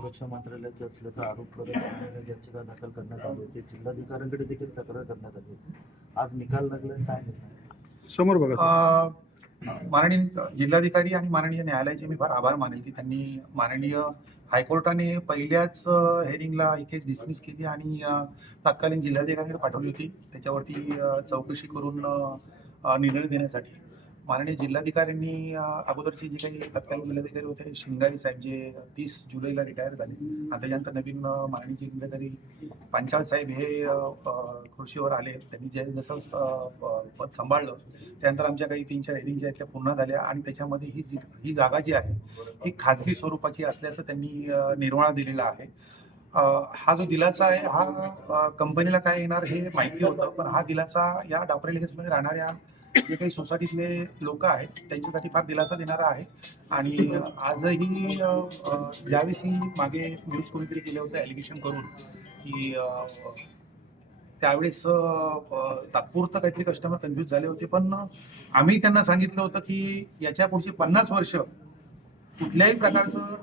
सुरक्षा मंत्रालयाचे असल्याचा आरोप करत याचिका दाखल करण्यात आली होती. जिल्हाधिकाऱ्यांकडे देखील तक्रार करण्यात आली होती. आज निकाल लागला, काय निर्णय समोर बघा. माननीय जिल्हाधिकारी आणि माननीय न्यायालयाचे मी फार आभार मानेल की त्यांनी माननीय हायकोर्टाने पहिल्याच हेअरिंगला ही केस डिसमिस केली आणि तत्कालीन जिल्हाधिकाऱ्यांकडे पाठवली होती त्याच्यावरती चौकशी करून निर्णय देण्यासाठी. माननीय जिल्हाधिकाऱ्यांनी अगोदरचे जे काही तत्कालीन जिल्हाधिकारी होते शिंगारी साहेब जे 30 जुलैला रिटायर झाले आणि त्याच्यानंतर नवीन माननीय जिल्हाधिकारी पांचाळ साहेब हे खुर्शीवर आले. त्यांनी जे जसं पद सांभाळलं त्यानंतर आमच्या काही 3-4 हेरिंग ज्या आहेत त्या पूर्ण झाल्या आणि त्याच्यामध्ये ही जागा जी आहे ही खाजगी स्वरूपाची असल्याचं त्यांनी निर्वाळा दिलेला आहे. हा जो दिलासा आहे हा कंपनीला काय येणार हे माहिती होतं, पण हा दिलासा या डाफरे लेगेसमध्ये राहणाऱ्या जे काही सोसायटीतले लोक आहेत त्यांच्यासाठी फार दिलासा देणारा आहे. आणि आजही ज्यावेळेस ही मागे न्यूज कोणीतरी केले होते ॲलिगेशन करून की त्यावेळेस तात्पुरतं काहीतरी कस्टमर कन्फ्यूज झाले होते, पण आम्ही त्यांना सांगितलं होतं की याच्या पुढची 50 वर्ष कुठल्याही प्रकारचं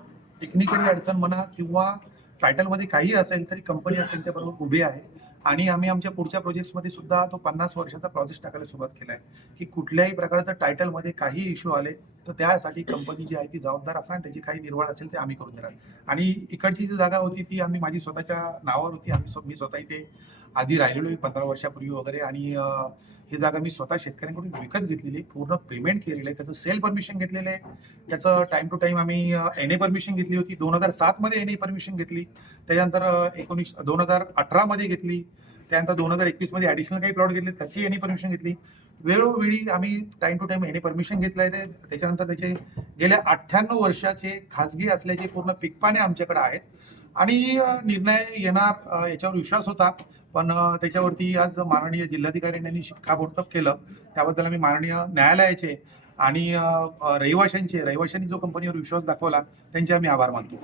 टेक्निकली अडचण म्हणा किंवा टायटलमध्ये काही असेल तरी कंपनी त्यांच्याबरोबर उभी आहे. आणि आम्ही आमच्या पुढच्या प्रोजेक्ट्समध्ये सुद्धा तो 50 वर्षाचा प्रोजेक्ट टाकायला सुरुवात केला आहे की कुठल्याही प्रकारचं टायटलमध्ये काही इश्यू आले तर त्यासाठी कंपनी जी आहे ती जबाबदार असणार, त्याची काही निर्वाळ असेल ते आम्ही करून देणार. आणि इकडची जी जागा होती ती माझी स्वतःच्या नावावर होती. मी स्वतः इथे आधी राहिलेलो 15 वर्षापूर्वी वगैरे. आणि ही जागा मी स्वतः शेतकऱ्यांकडून विकत घेतलेली, पूर्ण पेमेंट केलेलं आहे, त्याचं सेल परमिशन घेतलेलं आहे, त्याचं टाइम टू टाइम आम्ही NA परमिशन घेतली होती. 2007 मध्ये NA परमिशन घेतली, त्याच्यानंतर 2018 मध्ये घेतली, त्यानंतर 2021 मध्ये ऍडिशनल काही प्लॉट घेतले त्याची NA परमिशन घेतली. वेळोवेळी आम्ही time to time NA permission घेतलं आहे. त्याच्यानंतर त्याचे गेल्या 98 वर्षाचे खाजगी असल्याचे पूर्ण पिकपाने आमच्याकडे आहेत. आणि निर्णय येणार याच्यावर विश्वास होता, पण त्याच्यावरती आज माननीय जिल्हाधिकाऱ्यांनी शिक्कामोर्तब केलं. त्याबद्दल आम्ही माननीय न्यायालयाचे आणि रहिवाशांनी जो कंपनीवर विश्वास दाखवला त्यांचे आम्ही आभार मानतो.